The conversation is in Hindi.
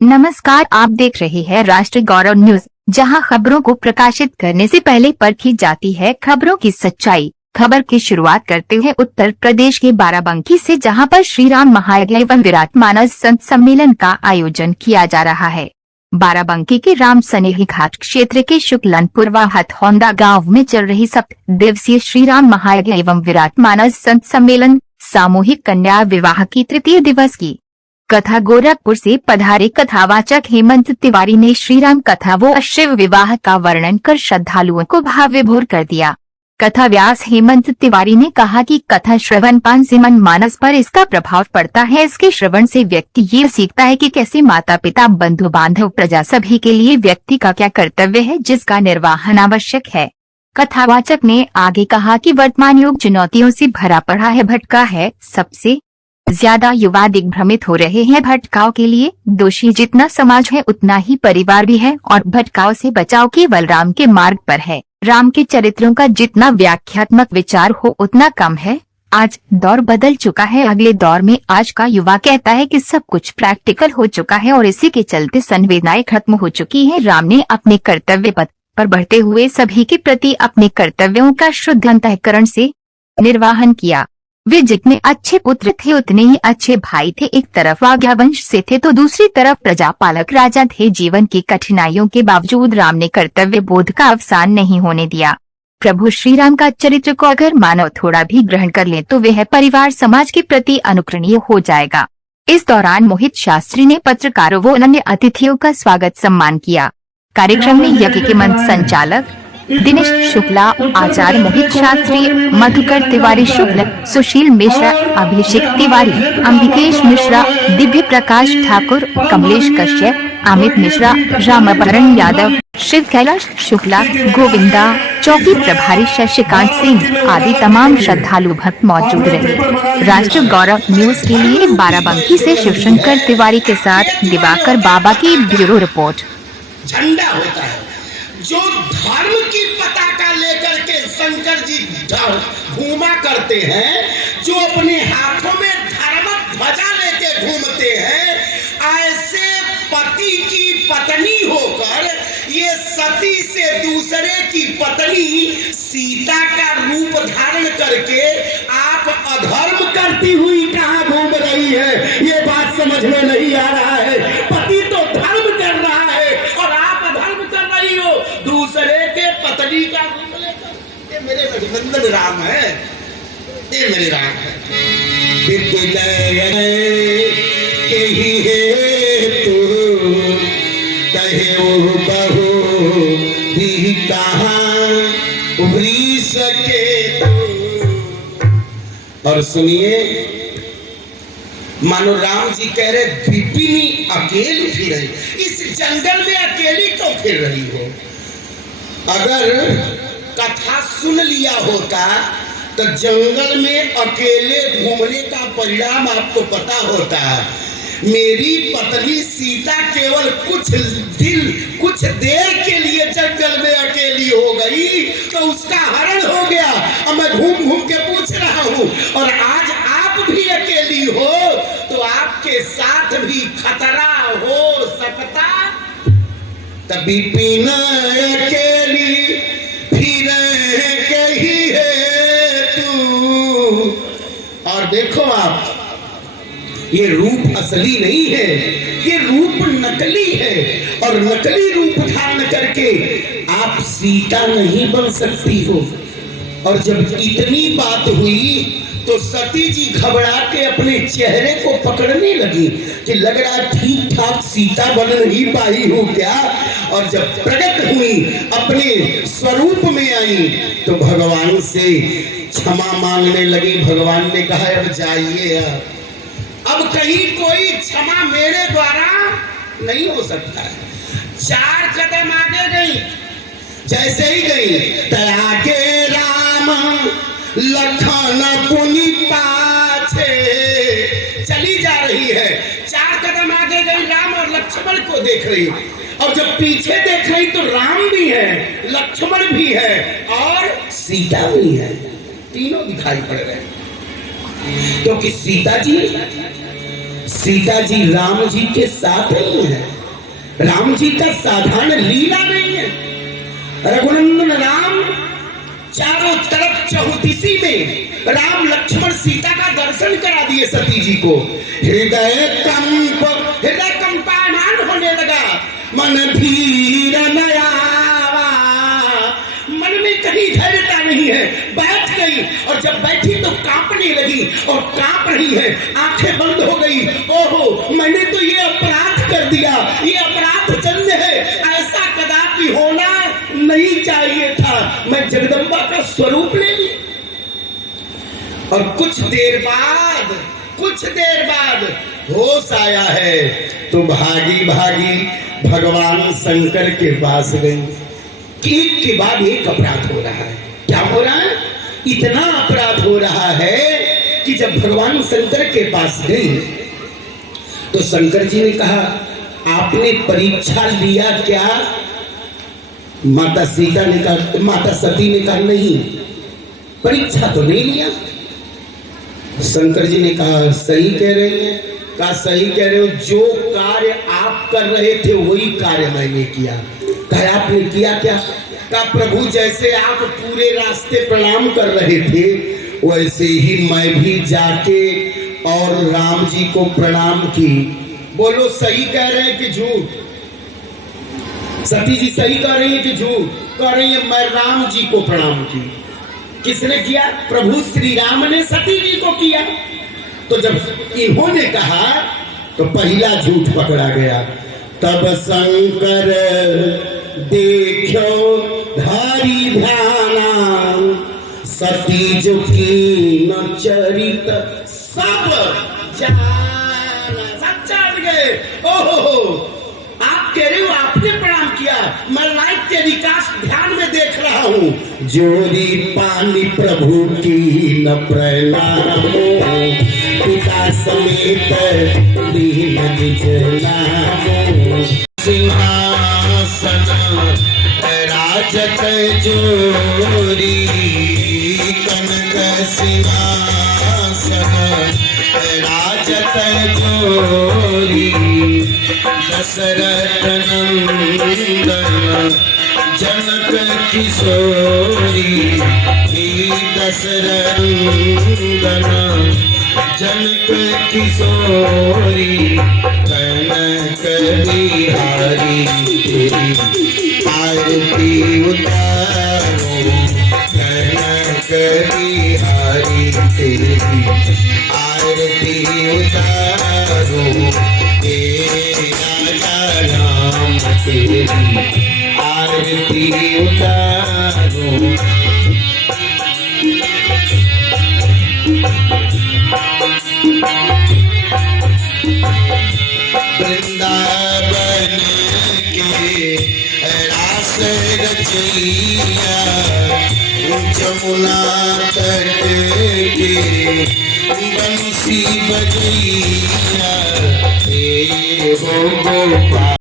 नमस्कार, आप देख रहे हैं राष्ट्रीय गौरव न्यूज, जहां खबरों को प्रकाशित करने से पहले परखी जाती है खबरों की सच्चाई। खबर की शुरुआत करते हैं उत्तर प्रदेश के बाराबंकी से, जहां पर श्री राम महायज्ञ एवं विराट मानस संत सम्मेलन का आयोजन किया जा रहा है। बाराबंकी के राम सनेही घाट क्षेत्र के शुक्लनपुर व हथौंदा गाँव में चल रही 7 दिवसीय श्री राम महायज्ञ एवं विराट मानस संत सम्मेलन सामूहिक कन्या विवाह की तृतीय दिवस की कथा गोरखपुर से पधारे कथावाचक हेमंत तिवारी ने श्री राम कथा व शिव विवाह का वर्णन कर श्रद्धालुओं को भाव विभोर कर दिया। कथा व्यास हेमंत तिवारी ने कहा कि कथा श्रवण पान से मन मानस पर इसका प्रभाव पड़ता है। इसके श्रवण से व्यक्ति ये सीखता है कि कैसे माता पिता बंधु बांधव प्रजा सभी के लिए व्यक्ति का क्या कर्तव्य है, जिसका निर्वाहन आवश्यक है। कथावाचक ने आगे कहा कि वर्तमान युग चुनौतियों से भरा पड़ा है, भटका है। सबसे ज्यादा युवा दिग्भ्रमित हो रहे हैं। भटकाव के लिए दोषी जितना समाज है उतना ही परिवार भी है, और भटकाव से बचाव केवल राम के मार्ग पर है। राम के चरित्रों का जितना व्याख्यात्मक विचार हो उतना कम है। आज दौर बदल चुका है। अगले दौर में आज का युवा कहता है कि सब कुछ प्रैक्टिकल हो चुका है और इसी के चलते संवेदनाएं खत्म हो चुकी है। राम ने अपने कर्तव्य पथ पर बढ़ते हुए सभी के प्रति अपने कर्तव्यों का शुद्ध अंतःकरण से निर्वाहन किया। वे जितने अच्छे पुत्र थे उतने ही अच्छे भाई थे। एक तरफ आज्ञावंश से थे तो दूसरी तरफ प्रजापालक राजा थे। जीवन की कठिनाइयों के बावजूद राम ने कर्तव्य बोध का अवसान नहीं होने दिया। प्रभु श्री राम का चरित्र को अगर मानव थोड़ा भी ग्रहण कर ले तो वह परिवार समाज के प्रति अनुकरणीय हो जाएगा। इस दौरान मोहित शास्त्री ने पत्रकारों व अन्य अतिथियों का स्वागत सम्मान किया। कार्यक्रम में यज्ञ के मंच संचालक दिनेश शुक्ला, आचार्य मोहित शास्त्री, मधुकर तिवारी शुक्ल, सुशील मिश्रा, अभिषेक तिवारी, अम्बिकेश मिश्रा, दिव्य प्रकाश ठाकुर, कमलेश कश्यप, अमित मिश्रा, रामभरण यादव, शिव कैलाश शुक्ला, गोविंदा चौकी प्रभारी शशिकांत सिंह आदि तमाम श्रद्धालु भक्त मौजूद रहे। राष्ट्रीय गौरव न्यूज के लिए बाराबंकी से शिवशंकर तिवारी के साथ दिवाकर बाबा की ब्यूरो रिपोर्ट। झंडा होता है जो धर्म की पताका लेकर के शंकर जी घूमा करते हैं, जो अपने हाथों में धर्म ध्वजा लेके घूमते हैं। ऐसे पति की पत्नी होकर ये सती से दूसरे की पत्नी सीता का रूप धारण करके आप अधर्म करती हुई कहाँ घूम रही है, ये बात समझ में नहीं आ रहा है। पति तो धर्म कर रहा है और आप अधर्म कर रही हो, दूसरे के पत्नी का रूप लेकर। ये मेरे रघुनंदन राम है, ये मेरे राम है। के ही है तू कहे बहु भी कहाँ उभरी सके। और सुनिए, मानो राम जी कह रहे विपिनी अकेली फिर रही, इस जंगल में अकेली तो फिर रही हो। अगर कथा सुन लिया होता तो जंगल में अकेले घूमने का परिणाम आपको पता होता। मेरी पत्नी सीता केवल कुछ देर के लिए जंगल में अकेली हो गई तो उसका हरण हो गया। अब मैं घूम घूम के पूछ रहा हूं, और आज आप भी अकेली हो तो आपके साथ भी खतरा हो सकता। तभी बिना अकेली फिर कही है तू। और देखो आप, ये रूप असली नहीं है, ये रूप नकली है, और नकली रूप धारण करके आप सीता नहीं बन सकती हो। और जब इतनी बात हुई तो सती जी घबरा के अपने चेहरे को पकड़ने लगी कि लग रहा ठीक ठाक सीता बन नहीं पाई हूँ क्या। और जब प्रकट हुई, अपने स्वरूप में आई, तो भगवान से क्षमा मांगने लगी। भगवान ने कहा अब जाइए, अब कहीं कोई क्षमा मेरे द्वारा नहीं हो सकता है। 4 कदम आगे गई, जैसे ही गई आगे राम लखन पुनि पाछे चली जा रही है। 4 कदम आगे गई, राम और लक्ष्मण को देख रही, और जब पीछे देख रही तो राम भी है, लक्ष्मण भी है और सीता भी है। तीनों दिखाई पड़ रहे हैं, क्योंकि सीता जी सीता जी राम जी के साथ ही है। राम जी का साधारण लीला नहीं है। रघुनंदन राम चारों तरफ चौतीसी में राम लक्ष्मण सीता का दर्शन करा दिए सती जी को। हृदय कंपायमान होने लगा, मन धीर नयावा, मन में कहीं धैर्यता नहीं है, बैठ गई और जब बैठी तो कांपने लगी और कांप रही है, आंखें बंद हो गई। ओहो, मैंने तो ये अपराध कर दिया, ये अपराध जन्य है, ऐसा कदापि होना नहीं चाहिए था। मैं जगदम्बा का स्वरूप ले ली। और कुछ देर बाद होश आया है तो भागी भागी भगवान शंकर के पास गई। एक के बाद एक अपराध हो रहा है। क्या हो रहा है? इतना अपराध हो रहा है कि जब भगवान शंकर के पास गई तो शंकर जी ने कहा, आपने परीक्षा लिया क्या? माता सीता ने कहा, माता सती ने कहा, नहीं, परीक्षा तो नहीं लिया। शंकर जी ने कहा, सही कह रही हैं। कहा, सही कह रहे हो, जो कार्य आप कर रहे थे वही कार्य मैंने किया। कहा, आपने किया क्या? कहा, प्रभु जैसे आप पूरे रास्ते प्रणाम कर रहे थे वैसे ही मैं भी जाके और राम जी को प्रणाम की। बोलो, सही कह रहे हैं कि झूठ? सती जी सही कह रही है कि झूठ? कह रही है, मैं राम जी को प्रणाम की। किसने किया? प्रभु श्री राम ने सती जी को किया। तो जब इन्होंने कहा तो पहला झूठ पकड़ा गया। तब शंकर देखो धारी ध्याना, सती जो कीन चरित सब जाना। सब जान गए। ओहो, आप कह रहे हो आपने प्रणाम किया, मैं लाइव टेलीकास्ट ध्यान में देख रहा हूँ। जोरी पानी प्रभु की न प्रणाम, पिता समेत दीन निज नाम। सिंहासन राजत जोरी, कनक सिंहासन राजत जोरी। दशरथ नंदन जनक किशोरी, दशरथ नंदन जनक किशोरी। कनक बिहारी आरती उतारो, कनक बिहारी आरती उतारो। राजा राम तेरी आरती उतारो। वृंदावन के रास रचैया, जमुना तट के बंसी बजैया। हो गोपाल